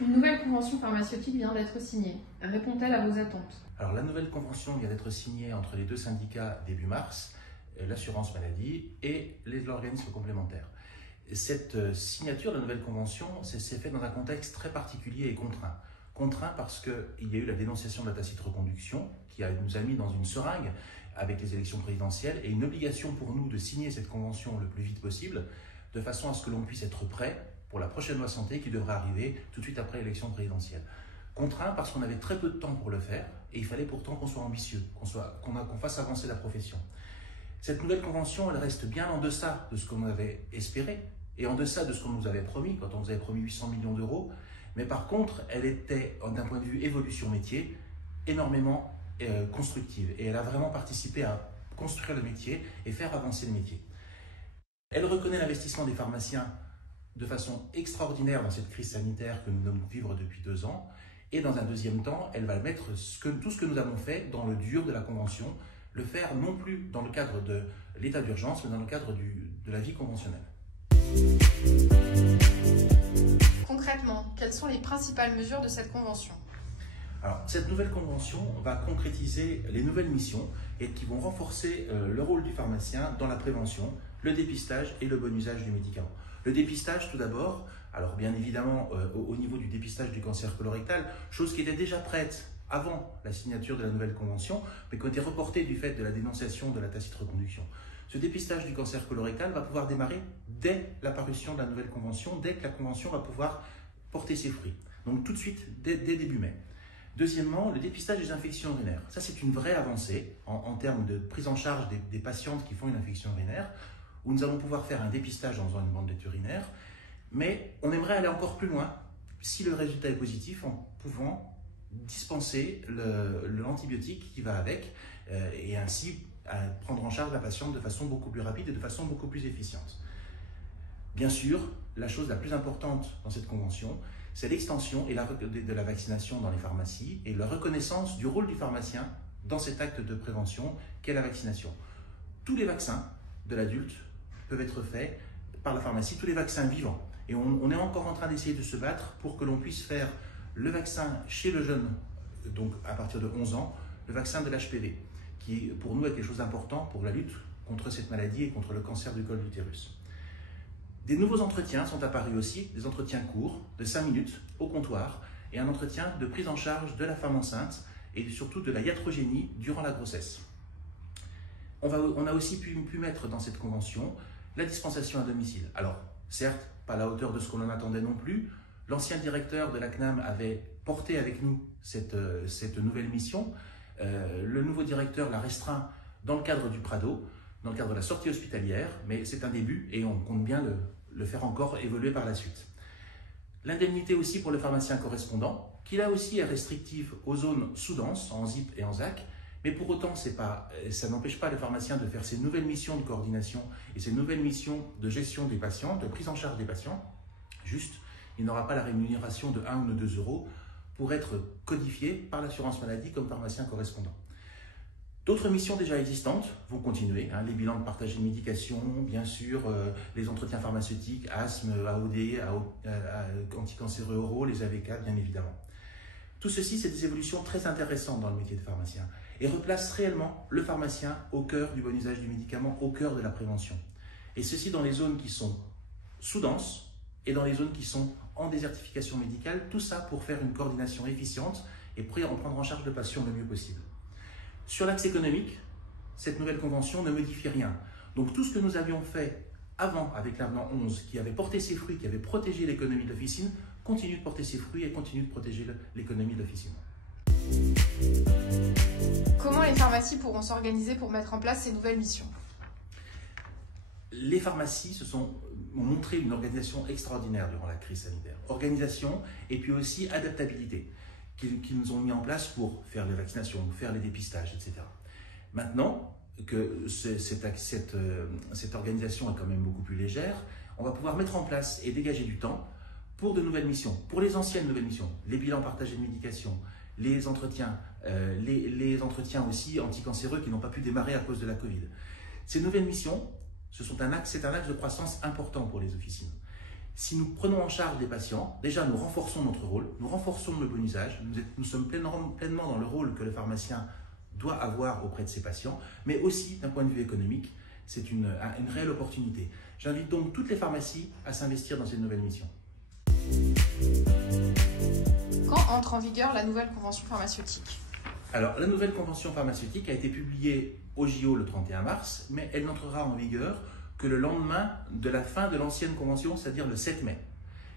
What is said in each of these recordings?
Une nouvelle convention pharmaceutique vient d'être signée. Répond-elle à vos attentes? Alors la nouvelle convention vient d'être signée entre les deux syndicats début mars, l'assurance maladie et l'organisme complémentaire. Cette signature de la nouvelle convention s'est faite dans un contexte très particulier et contraint. Contraint parce qu'il y a eu la dénonciation de la tacite reconduction qui nous a mis dans une seringue avec les élections présidentielles et une obligation pour nous de signer cette convention le plus vite possible de façon à ce que l'on puisse être prêt pour la prochaine loi santé qui devrait arriver tout de suite après l'élection présidentielle. Contraint parce qu'on avait très peu de temps pour le faire et il fallait pourtant qu'on soit ambitieux, qu'on fasse avancer la profession. Cette nouvelle convention, elle reste bien en deçà de ce qu'on avait espéré et en deçà de ce qu'on nous avait promis quand on nous avait promis 800 millions d'euros. Mais par contre, elle était, d'un point de vue évolution métier, énormément constructive et elle a vraiment participé à construire le métier et faire avancer le métier. Elle reconnaît l'investissement des pharmaciens de façon extraordinaire dans cette crise sanitaire que nous devons vivre depuis 2 ans. Et dans un deuxième temps, elle va mettre tout ce que nous avons fait dans le dur de la Convention, le faire non plus dans le cadre de l'état d'urgence, mais dans le cadre de la vie conventionnelle. Concrètement, quelles sont les principales mesures de cette convention? Alors, cette nouvelle convention va concrétiser les nouvelles missions et qui vont renforcer le rôle du pharmacien dans la prévention, le dépistage et le bon usage du médicament. Le dépistage, tout d'abord, alors bien évidemment au niveau du dépistage du cancer colorectal, chose qui était déjà prête avant la signature de la nouvelle convention, mais qui a été reportée du fait de la dénonciation de la tacite reconduction. Ce dépistage du cancer colorectal va pouvoir démarrer dès la parution de la nouvelle convention, dès que la convention va pouvoir porter ses fruits. Donc tout de suite, dès début mai. Deuxièmement, le dépistage des infections urinaires. Ça, c'est une vraie avancée en termes de prise en charge des patientes qui font une infection urinaire, où nous allons pouvoir faire un dépistage en faisant une bandelette urinaire, mais on aimerait aller encore plus loin, si le résultat est positif, en pouvant dispenser l'antibiotique qui va avec, et ainsi prendre en charge la patiente de façon beaucoup plus rapide et de façon beaucoup plus efficiente. Bien sûr, la chose la plus importante dans cette convention, c'est l'extension de la vaccination dans les pharmacies et la reconnaissance du rôle du pharmacien dans cet acte de prévention qu'est la vaccination. Tous les vaccins de l'adulte peuvent être faits par la pharmacie, tous les vaccins vivants. Et on est encore en train d'essayer de se battre pour que l'on puisse faire le vaccin chez le jeune, donc à partir de 11 ans, le vaccin de l'HPV, qui pour nous est quelque chose d'important pour la lutte contre cette maladie et contre le cancer du col de l'utérus. Des nouveaux entretiens sont apparus aussi, des entretiens courts de 5 minutes au comptoir et un entretien de prise en charge de la femme enceinte et surtout de la iatrogénie durant la grossesse. On a aussi pu mettre dans cette convention la dispensation à domicile. Alors, certes, pas à la hauteur de ce qu'on en attendait non plus. L'ancien directeur de la CNAM avait porté avec nous cette nouvelle mission. Le nouveau directeur l'a restreint dans le cadre du Prado, dans le cadre de la sortie hospitalière, mais c'est un début et on compte bien le faire encore évoluer par la suite. L'indemnité aussi pour le pharmacien correspondant, qui là aussi est restrictive aux zones sous-denses, en ZIP et en ZAC, mais pour autant, ça n'empêche pas les pharmaciens de faire ces nouvelles missions de coordination et ces nouvelles missions de gestion des patients, de prise en charge des patients. Juste, il n'aura pas la rémunération de 1 ou de 2 euros pour être codifié par l'assurance maladie comme pharmacien correspondant. D'autres missions déjà existantes vont continuer, les bilans de partage de médication, bien sûr, les entretiens pharmaceutiques, asthme, AOD, anticancéreux oraux, les AVK, bien évidemment. Tout ceci, c'est des évolutions très intéressantes dans le métier de pharmacien et replace réellement le pharmacien au cœur du bon usage du médicament, au cœur de la prévention. Et ceci dans les zones qui sont sous-denses et dans les zones qui sont en désertification médicale, tout ça pour faire une coordination efficiente et prendre en charge le patient le mieux possible. Sur l'axe économique, cette nouvelle convention ne modifie rien. Donc tout ce que nous avions fait avant avec l'avenant 11, qui avait porté ses fruits, qui avait protégé l'économie de l'officine, continue de porter ses fruits et continue de protéger l'économie de l'officine. Comment les pharmacies pourront s'organiser pour mettre en place ces nouvelles missions? Les pharmacies ont montré une organisation extraordinaire durant la crise sanitaire. Organisation et puis aussi adaptabilité qu'ils nous ont mis en place pour faire les vaccinations, faire les dépistages, etc. Maintenant que cette organisation est quand même beaucoup plus légère, on va pouvoir mettre en place et dégager du temps pour de nouvelles missions, pour les anciennes nouvelles missions, les bilans partagés de médication, les entretiens aussi anticancéreux qui n'ont pas pu démarrer à cause de la Covid. Ces nouvelles missions C'est un axe de croissance important pour les officines. Si nous prenons en charge les patients, déjà nous renforçons notre rôle, nous renforçons le bon usage, nous sommes pleinement dans le rôle que le pharmacien doit avoir auprès de ses patients, mais aussi d'un point de vue économique, c'est une réelle opportunité. J'invite donc toutes les pharmacies à s'investir dans cette nouvelle mission. Quand entre en vigueur la nouvelle convention pharmaceutique? Alors, la nouvelle convention pharmaceutique a été publiée au JO le 31 mars, mais elle n'entrera en vigueur que le lendemain de la fin de l'ancienne convention, c'est-à-dire le 7 mai.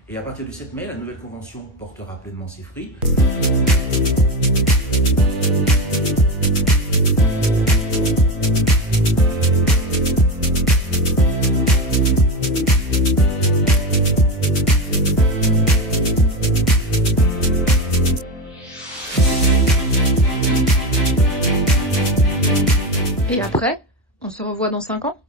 Et à partir du 7 mai, la nouvelle convention portera pleinement ses fruits. Et après, on se revoit dans 5 ans?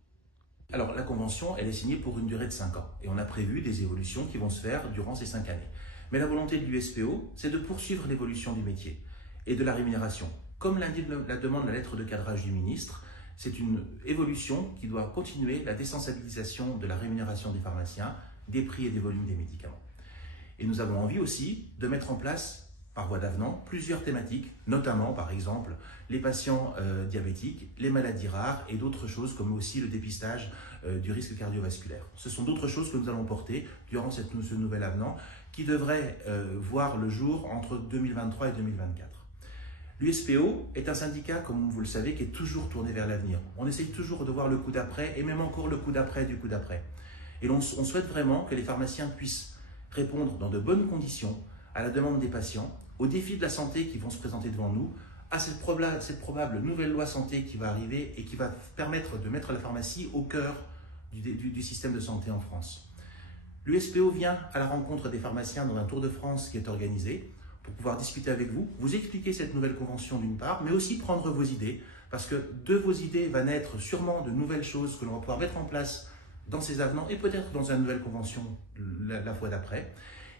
Alors, la convention, elle est signée pour une durée de 5 ans. Et on a prévu des évolutions qui vont se faire durant ces 5 années. Mais la volonté de l'USPO, c'est de poursuivre l'évolution du métier et de la rémunération. Comme l'indique la demande la lettre de cadrage du ministre, c'est une évolution qui doit continuer la désensibilisation de la rémunération des pharmaciens, des prix et des volumes des médicaments. Et nous avons envie aussi de mettre en place, par voie d'avenant, plusieurs thématiques, notamment, par exemple, les patients diabétiques, les maladies rares et d'autres choses, comme aussi le dépistage du risque cardiovasculaire. Ce sont d'autres choses que nous allons porter durant ce nouvel avenant qui devrait voir le jour entre 2023 et 2024. L'USPO est un syndicat, comme vous le savez, qui est toujours tourné vers l'avenir. On essaye toujours de voir le coup d'après et même encore le coup d'après du coup d'après. Et on souhaite vraiment que les pharmaciens puissent répondre dans de bonnes conditions à la demande des patients, aux défis de la santé qui vont se présenter devant nous, à cette probable nouvelle loi santé qui va arriver et qui va permettre de mettre la pharmacie au cœur du système de santé en France. L'USPO vient à la rencontre des pharmaciens dans un tour de France qui est organisé pour pouvoir discuter avec vous, vous expliquer cette nouvelle convention d'une part, mais aussi prendre vos idées, parce que de vos idées va naître sûrement de nouvelles choses que l'on va pouvoir mettre en place dans ces avenants et peut-être dans une nouvelle convention la fois d'après.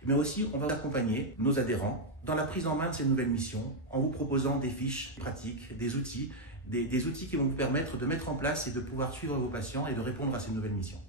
Mais aussi, on va accompagner nos adhérents dans la prise en main de ces nouvelles missions en vous proposant des fiches pratiques, des outils qui vont vous permettre de mettre en place et de pouvoir suivre vos patients et de répondre à ces nouvelles missions.